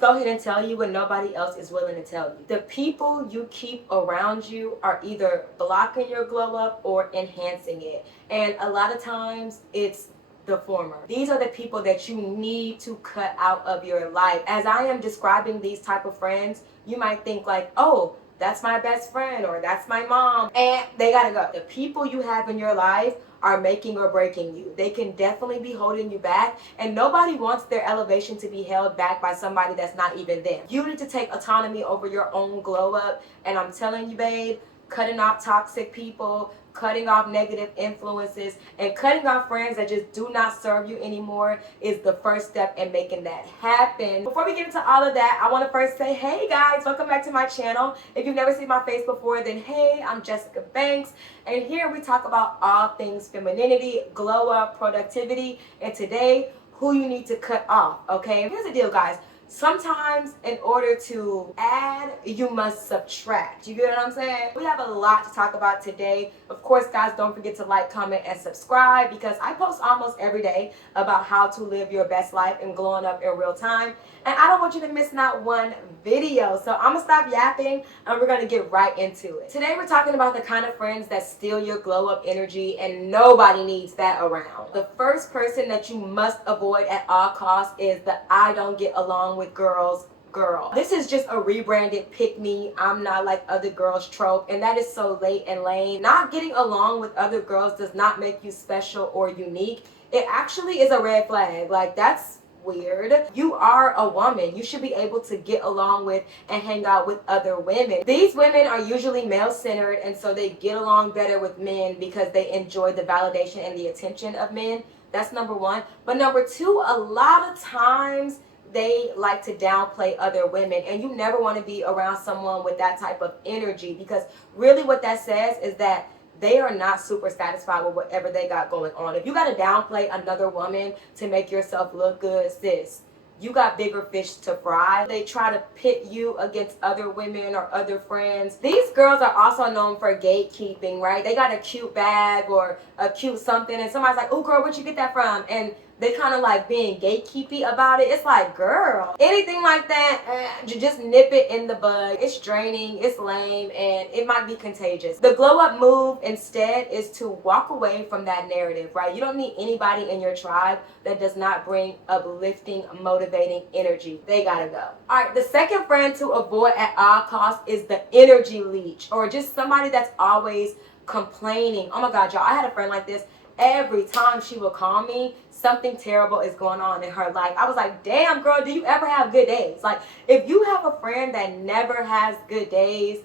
just go ahead and tell you when nobody else is willing to tell you. The people you keep around you are either blocking your glow up or enhancing it. And a lot of times it's the former. These are the people that you need to cut out of your life. As I am describing these type of friends, you might think like, oh, that's my best friend or that's my mom, and they gotta go. The people you have in your life are making or breaking you. They can definitely be holding you back, and nobody wants their elevation to be held back by somebody that's not even them. You need to take autonomy over your own glow up, and I'm telling you, babe, cutting off toxic people, cutting off negative influences, and cutting off friends that just do not serve you anymore is the first step in making that happen. Before we get into all of that, I want to first say, hey guys, welcome back to my channel. If you've never seen my face before, then hey, I'm Jessyka Banks, and here we talk about all things femininity, glow up, productivity, and today, who you need to cut off, okay? Here's the deal, guys. Sometimes in order to add, you must subtract. You get what I'm saying? We have a lot to talk about today. Of course, guys, don't forget to like, comment, and subscribe because I post almost every day about how to live your best life and glowing up in real time. And I don't want you to miss not one video. So I'm gonna stop yapping and we're gonna get right into it. Today we're talking about the kind of friends that steal your glow up energy, and nobody needs that around. The first person that you must avoid at all costs is the I don't get along with girls girl. This is just a rebranded pick me, I'm not like other girls trope, and that is so late and lame. Not getting along with other girls does not make you special or unique. It actually is a red flag. Like, that's weird. You are a woman. You should be able to get along with and hang out with other women. These women are usually male-centered, and so they get along better with men because they enjoy the validation and the attention of men. That's number one. But number two, a lot of times they like to downplay other women, and you never want to be around someone with that type of energy, because really what that says is that they are not super satisfied with whatever they got going on. If you got to downplay another woman to make yourself look good, sis, you got bigger fish to fry. They try to pit you against other women or other friends. These girls are also known for gatekeeping, right? They got a cute bag or a cute something, and somebody's like, oh girl, where'd you get that from? And they kind of like being gatekeepy about it. It's like, girl, anything like that, just nip it in the bud. It's draining, it's lame, and it might be contagious. The glow up move instead is to walk away from that narrative, right? You don't need anybody in your tribe that does not bring uplifting, motivating energy. They gotta go. All right, the second friend to avoid at all costs is the energy leech, or just somebody that's always complaining. Oh my God, y'all, I had a friend like this. Every time she would call me, something terrible is going on in her life. I was like, damn, girl, do you ever have good days? Like, if you have a friend that never has good days,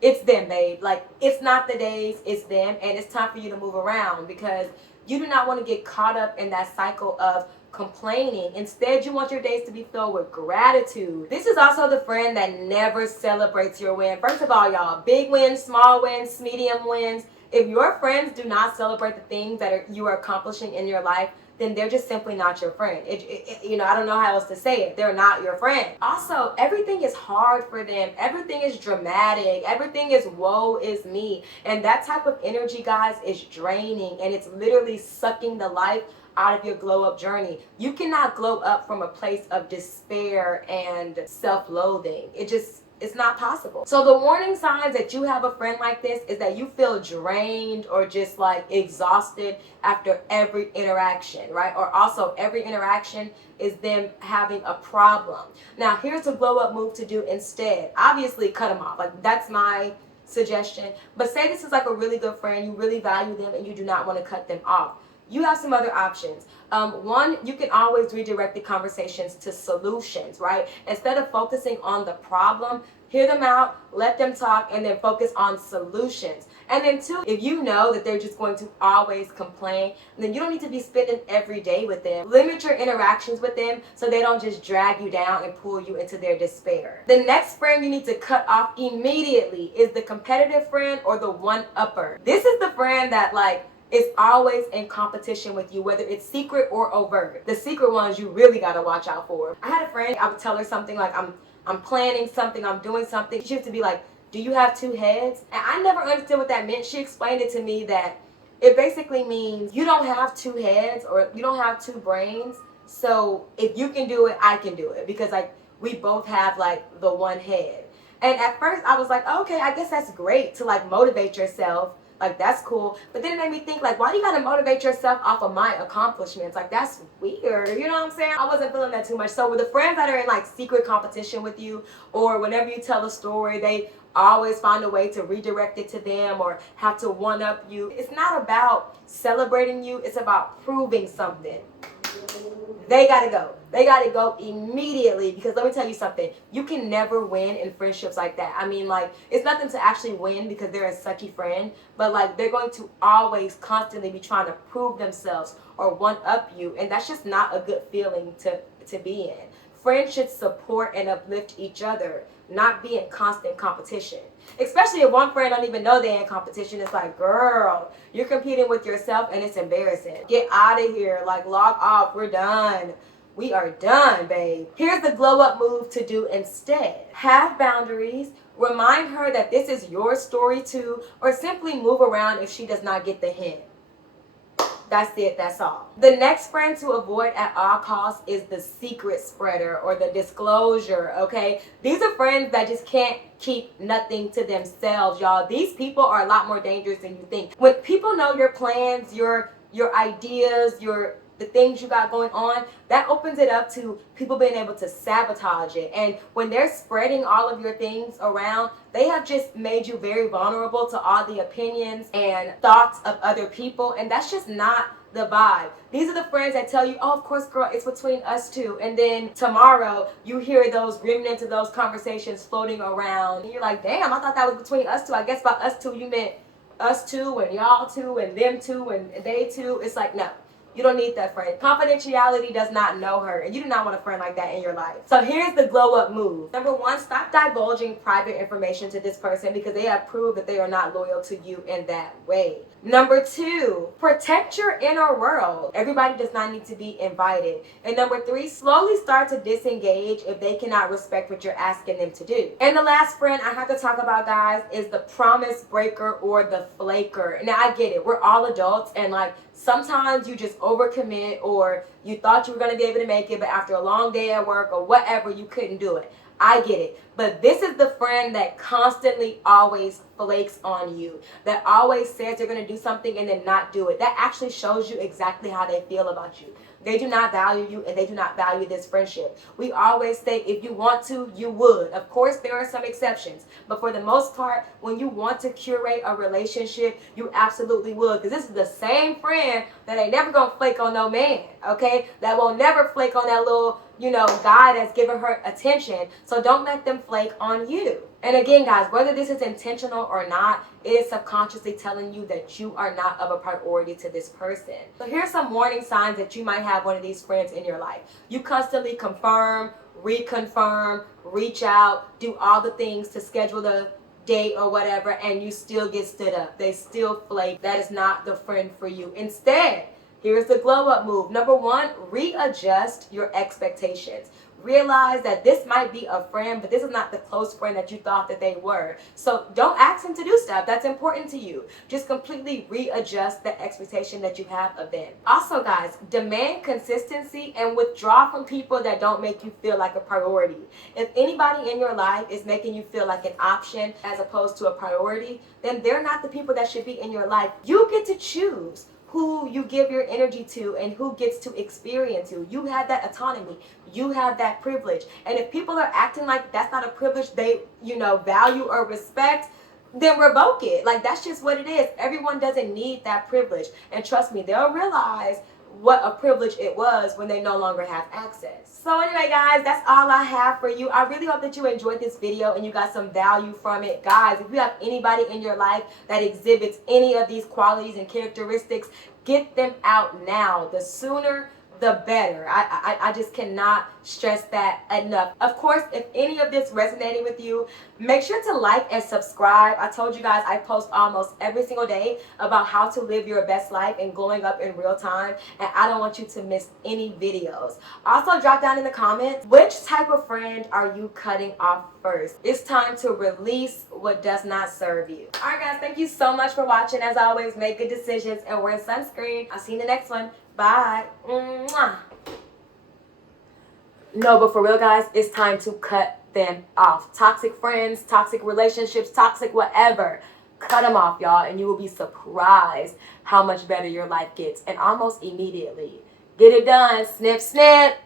it's them, babe. Like, it's not the days, it's them. And it's time for you to move around, because you do not want to get caught up in that cycle of complaining. Instead, you want your days to be filled with gratitude. This is also the friend that never celebrates your win. First of all, y'all, big wins, small wins, medium wins. If your friends do not celebrate the things that you are accomplishing in your life, then they're just simply not your friend. I don't know how else to say it. They're not your friend. Also, everything is hard for them. Everything is dramatic. Everything is woe is me. And that type of energy, guys, is draining, and it's literally sucking the life out of your glow up journey. You cannot glow up from a place of despair and self-loathing. It's not possible. So the warning signs that you have a friend like this is that you feel drained or just like exhausted after every interaction, right? Or also every interaction is them having a problem. Now, here's a glow up move to do instead. Obviously, cut them off. Like, that's my suggestion. But say this is like a really good friend, you really value them, and you do not want to cut them off. You have some other options. One, you can always redirect the conversations to solutions, right? Instead of focusing on the problem, hear them out, let them talk, and then focus on solutions. And then two, if you know that they're just going to always complain, then you don't need to be spending every day with them. Limit your interactions with them so they don't just drag you down and pull you into their despair. The next friend you need to cut off immediately is the competitive friend or the one-upper. This is the friend that is always in competition with you, whether it's secret or overt. The secret ones you really gotta watch out for. I had a friend, I would tell her something like, I'm planning something, I'm doing something. She used to be like, do you have two heads? And I never understood what that meant. She explained it to me that it basically means you don't have two heads or you don't have two brains. So if you can do it, I can do it, because like we both have like the one head. And at first I was like, okay, I guess that's great to like motivate yourself. Like, that's cool. But then it made me think, like, why do you gotta motivate yourself off of my accomplishments? Like, that's weird. You know what I'm saying? I wasn't feeling that too much. So with the friends that are in like secret competition with you, or whenever you tell a story, they always find a way to redirect it to them or have to one up you. It's not about celebrating you, it's about proving something. They gotta go. They gotta go immediately, because let me tell you something. You can never win in friendships like that. I mean, like, it's nothing to actually win because they're a sucky friend, but like they're going to always constantly be trying to prove themselves or one up you, and that's just not a good feeling to be in. Friends should support and uplift each other, not be in constant competition. Especially if one friend don't even know they're in competition. It's like, girl, you're competing with yourself and it's embarrassing. Get out of here. Like, log off. We're done. We are done, babe. Here's the glow up move to do instead. Have boundaries. Remind her that this is your story too, or simply move around if she does not get the hint. That's it, that's all. The next friend to avoid at all costs is the secret spreader or the disclosure, okay? These are friends that just can't keep nothing to themselves, y'all. These people are a lot more dangerous than you think. When people know your plans, your ideas, the things you got going on, that opens it up to people being able to sabotage it. And when they're spreading all of your things around, they have just made you very vulnerable to all the opinions and thoughts of other people, and that's just not the vibe. These are the friends that tell you, oh, of course, girl, it's between us two. And then tomorrow you hear those remnants of those conversations floating around, and you're like, damn, I thought that was between us two. I guess by us two you meant us two and y'all two and them two and they two. It's like, no. You don't need that friend. Confidentiality does not know her, and you do not want a friend like that in your life. So here's the glow up move. Number one, stop divulging private information to this person because they have proved that they are not loyal to you in that way. Number two, protect your inner world. Everybody does not need to be invited. And number three, slowly start to disengage if they cannot respect what you're asking them to do. And the last friend I have to talk about, guys, is the promise breaker or the flaker. Now, I get it. We're all adults, and like sometimes you just overcommit, or you thought you were going to be able to make it, but after a long day at work or whatever, you couldn't do it. I get it. But this is the friend that constantly always flakes on you, that always says they're going to do something and then not do it. That actually shows you exactly how they feel about you. They do not value you, and they do not value this friendship. We always say, if you want to, you would. Of course, there are some exceptions, but for the most part, when you want to curate a relationship, you absolutely would, because this is the same friend that ain't never gonna flake on no man, okay? That will never flake on that little, guy that's giving her attention. So don't let them flake on you. And again, guys, whether this is intentional or not, it is subconsciously telling you that you are not of a priority to this person. So here's some warning signs that you might have one of these friends in your life. You constantly confirm, reconfirm, reach out, do all the things to schedule the date or whatever, and you still get stood up. They still flake. That is not the friend for you. Instead, here's the glow up move. Number one, readjust your expectations. Realize that this might be a friend, but this is not the close friend that you thought that they were. So don't ask them to do stuff that's important to you. Just completely readjust the expectation that you have of them. Also, guys, demand consistency and withdraw from people that don't make you feel like a priority. If anybody in your life is making you feel like an option as opposed to a priority, then they're not the people that should be in your life. You get to choose who you give your energy to and who gets to experience you. You have that autonomy. You have that privilege. And if people are acting like that's not a privilege they, value or respect, then revoke it. Like, that's just what it is. Everyone doesn't need that privilege. And trust me, they'll realize what a privilege it was when they no longer have access. So anyway, guys, that's all I have for you. I really hope that you enjoyed this video and you got some value from it. Guys, if you have anybody in your life that exhibits any of these qualities and characteristics, get them out now. The sooner the better. I just cannot stress that enough. Of course, if any of this resonated with you, make sure to like and subscribe. I told you guys I post almost every single day about how to live your best life and glowing up in real time, and I don't want you to miss any videos. Also, drop down in the comments, which type of friend are you cutting off first? It's time to release what does not serve you. Alright guys, thank you so much for watching. As always, make good decisions and wear sunscreen. I'll see you in the next one. Bye. Mwah. No, but for real, guys, it's time to cut them off. Toxic friends, toxic relationships, toxic whatever. Cut them off, y'all, and you will be surprised how much better your life gets. And almost immediately. Get it done. Snip, snip.